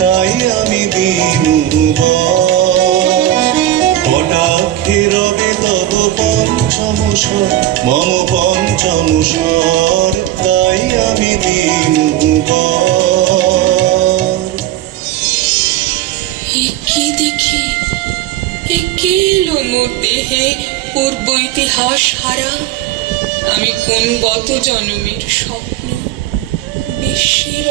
তাই আমি দিনু কটাক্ষে রবে তব পঞ্চম স্বর মম পঞ্চম স্বর তাই আমি দিনু কি দেখি কে এলো মোর দেহে পূর্ব ইতিহাস হারা, আমি কোন গত জন্মের স্বপ্ন বিশ্বের